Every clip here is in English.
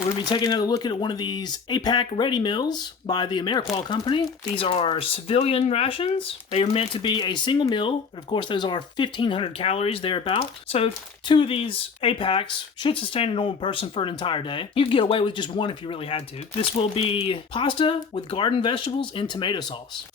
We're going to be taking another look at one of these Apack Ready Meals by the AmeriQual company. These are civilian rations. They are meant to be a single meal, but of course those are 1,500 calories thereabout. So 2 of these Apacks should sustain a normal person for an entire day. You could get away with just 1 if you really had to. This will be pasta with garden vegetables and tomato sauce.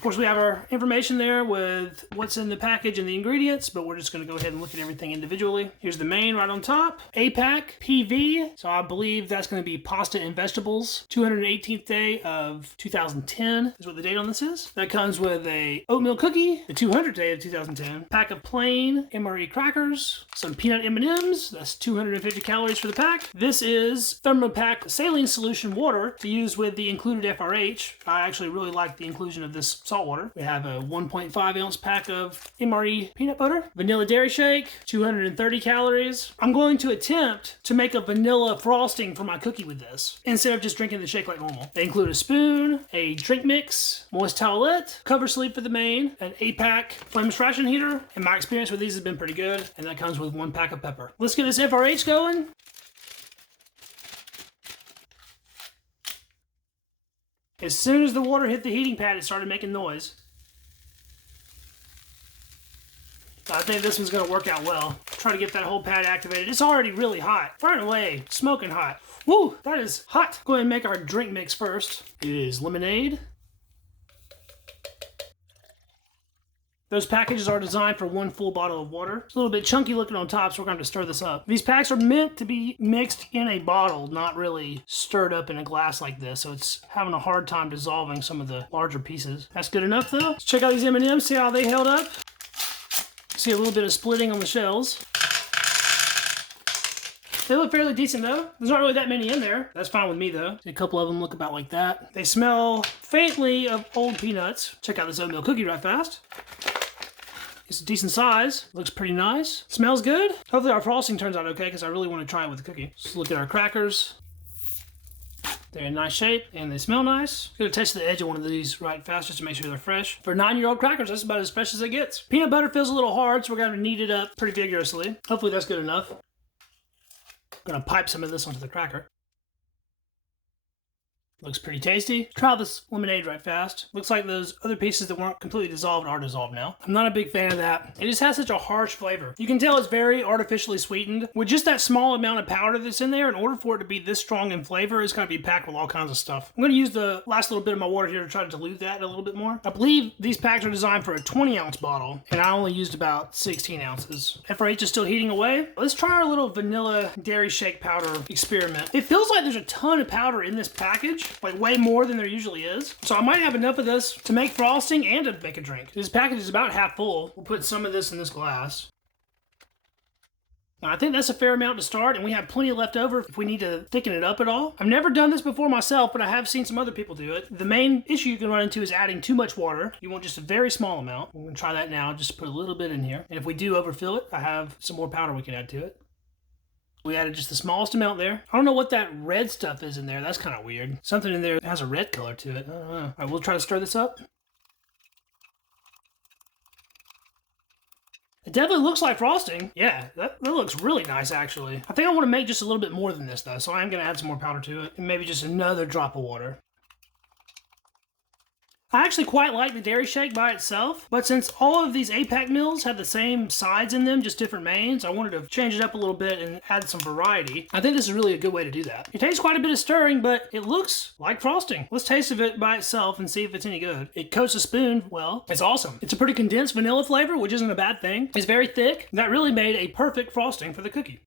Of course, we have our information there with what's in the package and the ingredients, but we're just going to go ahead and look at everything individually. Here's the main right on top. Apack PV. So I believe that's going to be pasta and vegetables. 218th day of 2010 is what the date on this is. That comes with a oatmeal cookie, the 200th day of 2010. Pack of plain MRE crackers, some peanut M&Ms. That's 250 calories for the pack. This is Thermopack saline solution water to use with the included FRH. I actually really like the inclusion of this salt water. We have a 1.5 ounce pack of MRE peanut butter, vanilla dairy shake, 230 calories. I'm going to attempt to make a vanilla frosting for my cookie with this instead of just drinking the shake like normal. They include a spoon, a drink mix, moist towelette, cover sleeve for the main, an Apack flameless ration heater, and my experience with these has been pretty good, and that comes with 1 pack of pepper. Let's get this FRH going. As soon as the water hit the heating pad, it started making noise. So I think this one's going to work out well. Try to get that whole pad activated. It's already really hot. Far and away, smoking hot. Woo, that is hot. Go ahead and make our drink mix first. It is lemonade. Those packages are designed for 1 full bottle of water. It's a little bit chunky looking on top, so we're going to stir this up. These packs are meant to be mixed in a bottle, not really stirred up in a glass like this, so it's having a hard time dissolving some of the larger pieces. That's good enough though. Let's check out these M&Ms, see how they held up. See a little bit of splitting on the shells. They look fairly decent though. There's not really that many in there. That's fine with me though. A couple of them look about like that. They smell faintly of old peanuts. Check out this oatmeal cookie right fast. It's a decent size. Looks pretty nice. Smells good. Hopefully our frosting turns out okay because I really want to try it with the cookie. Let's look at our crackers. They're in nice shape and they smell nice. Gonna taste the edge of one of these right fast just to make sure they're fresh. For 9-year-old crackers, that's about as fresh as it gets. Peanut butter feels a little hard, so we're gonna knead it up pretty vigorously. Hopefully that's good enough. Gonna pipe some of this onto the cracker. Looks pretty tasty. Try this lemonade right fast. Looks like those other pieces that weren't completely dissolved are dissolved now. I'm not a big fan of that. It just has such a harsh flavor. You can tell it's very artificially sweetened. With just that small amount of powder that's in there, in order for it to be this strong in flavor, it's gonna be packed with all kinds of stuff. I'm gonna use the last little bit of my water here to try to dilute that a little bit more. I believe these packs are designed for a 20-ounce bottle, and I only used about 16 ounces. FRH is still heating away. Let's try our little vanilla dairy shake powder experiment. It feels like there's a ton of powder in this package. Like way more than there usually is. So I might have enough of this to make frosting and to make a drink. This package is about half full. We'll put some of this in this glass. Now, I think that's a fair amount to start, and we have plenty left over if we need to thicken it up at all. I've never done this before myself, but I have seen some other people do it. The main issue you can run into is adding too much water. You want just a very small amount. We're gonna try that now. Just put a little bit in here. And if we do overfill it, I have some more powder we can add to it. We added just the smallest amount there. I don't know what that red stuff is in there. That's kind of weird. Something in there that has a red color to it. I don't know. All right, we'll try to stir this up. It definitely looks like frosting. Yeah, that looks really nice actually. I think I want to make just a little bit more than this though, so I am going to add some more powder to it. And maybe just another drop of water. I actually quite like the dairy shake by itself, but since all of these Apack meals have the same sides in them, just different mains, I wanted to change it up a little bit and add some variety. I think this is really a good way to do that. It takes quite a bit of stirring, but it looks like frosting. Let's taste of it by itself and see if it's any good. It coats the spoon well. It's awesome. It's a pretty condensed vanilla flavor, which isn't a bad thing. It's very thick. That really made a perfect frosting for the cookie.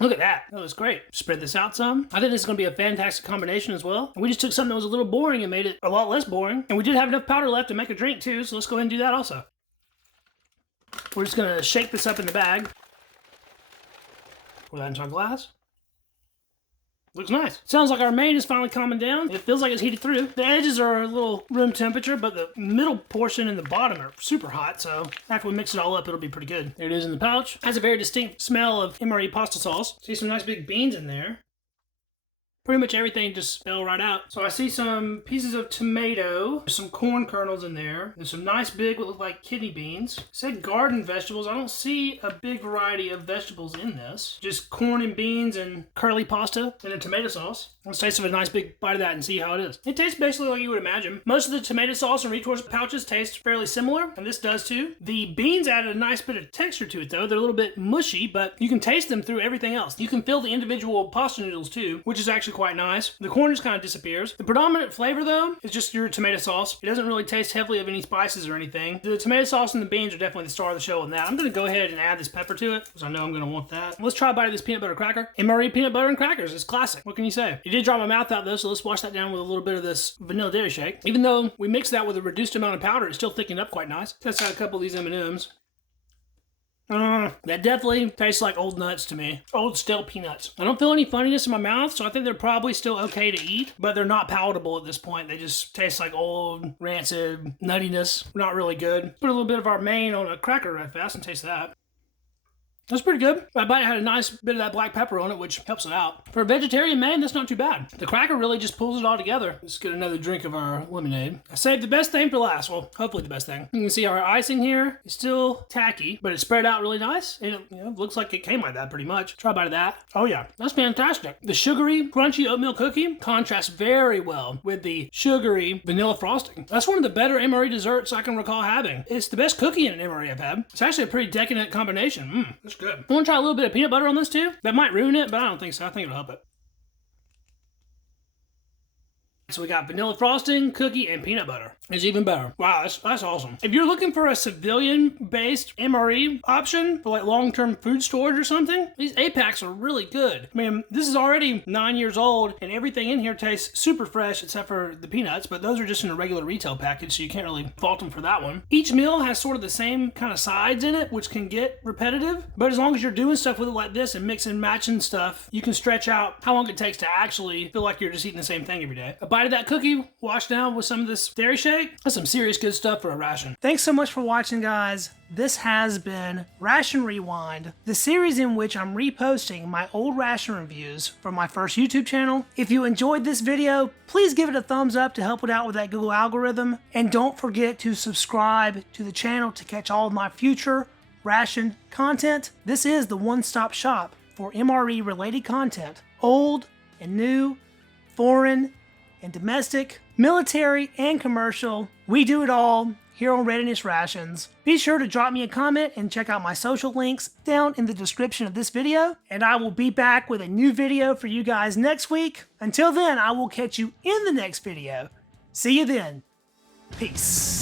Look at that. That was great. Spread this out some. I think this is going to be a fantastic combination as well. And we just took something that was a little boring and made it a lot less boring. And we did have enough powder left to make a drink too, so let's go ahead and do that also. We're just going to shake this up in the bag. Pour that into our glass. Looks nice. Sounds like our main is finally calming down. It feels like it's heated through. The edges are a little room temperature, but the middle portion and the bottom are super hot, so after we mix it all up, it'll be pretty good. There it is in the pouch. Has a very distinct smell of MRE pasta sauce. See some nice big beans in there. pretty much everything just fell right out. So I see some pieces of tomato, there's some corn kernels in there. There's some nice big what look like kidney beans. It said garden vegetables. I don't see a big variety of vegetables in this. Just corn and beans and curly pasta and a tomato sauce. Let's taste a nice big bite of that and see how it is. It tastes basically like you would imagine. Most of the tomato sauce and Retorts pouches taste fairly similar, and this does too. The beans added a nice bit of texture to it though. They're a little bit mushy, but you can taste them through everything else. You can feel the individual pasta noodles too, which is actually quite nice. The corn just kind of disappears. The predominant flavor though is just your tomato sauce. It doesn't really taste heavily of any spices or anything. The tomato sauce and the beans are definitely the star of the show on that. I'm going to go ahead and add this pepper to it because I know I'm going to want that. Let's try a bite of this peanut butter cracker. MRE peanut butter and crackers is classic. What can you say? It did dry my mouth out though, so let's wash that down with a little bit of this vanilla dairy shake. Even though we mixed that with a reduced amount of powder, it's still thickened up quite nice. Let's add a couple of these M&Ms. That definitely tastes like old nuts to me. Old stale peanuts. I don't feel any funniness in my mouth, so I think they're probably still okay to eat, but they're not palatable at this point. They just taste like old, rancid nuttiness. Not really good. Put a little bit of our main on a cracker right fast and taste that. That's pretty good. I bet it had a nice bit of that black pepper on it, which helps it out. For a vegetarian main, that's not too bad. The cracker really just pulls it all together. Let's get another drink of our lemonade. I saved the best thing for last. Well, hopefully the best thing. You can see our icing here is still tacky, but it's spread out really nice. And it looks like it came like that pretty much. Try a bite of that. Oh yeah, that's fantastic. The sugary, crunchy oatmeal cookie contrasts very well with the sugary vanilla frosting. That's one of the better MRE desserts I can recall having. It's the best cookie in an MRE I've had. It's actually a pretty decadent combination. That's good. I want to try a little bit of peanut butter on this too. That might ruin it, but I don't think so. I think it'll help it. So we got vanilla frosting, cookie, and peanut butter. It's even better. Wow, that's awesome. If you're looking for a civilian-based MRE option for like long-term food storage or something, these Apacks are really good. I mean, this is already 9 years old, and everything in here tastes super fresh except for the peanuts, but those are just in a regular retail package, so you can't really fault them for that one. Each meal has sort of the same kind of sides in it, which can get repetitive, but as long as you're doing stuff with it like this and mixing and matching stuff, you can stretch out how long it takes to actually feel like you're just eating the same thing every day. A bite of that cookie washed down with some of this dairy shake. That's some serious good stuff for a ration. Thanks so much for watching, guys. This has been Ration Rewind, the series in which I'm reposting my old ration reviews from my first YouTube channel. If you enjoyed this video, please give it a thumbs up to help it out with that Google algorithm. And don't forget to subscribe to the channel to catch all of my future ration content. This is the one-stop shop for MRE related content. Old and new, foreign and domestic, military and commercial. We do it all here on Readiness Rations. Be sure to drop me a comment and check out my social links down in the description of this video. And I will be back with a new video for you guys next week. Until then, I will catch you in the next video. See you then. Peace.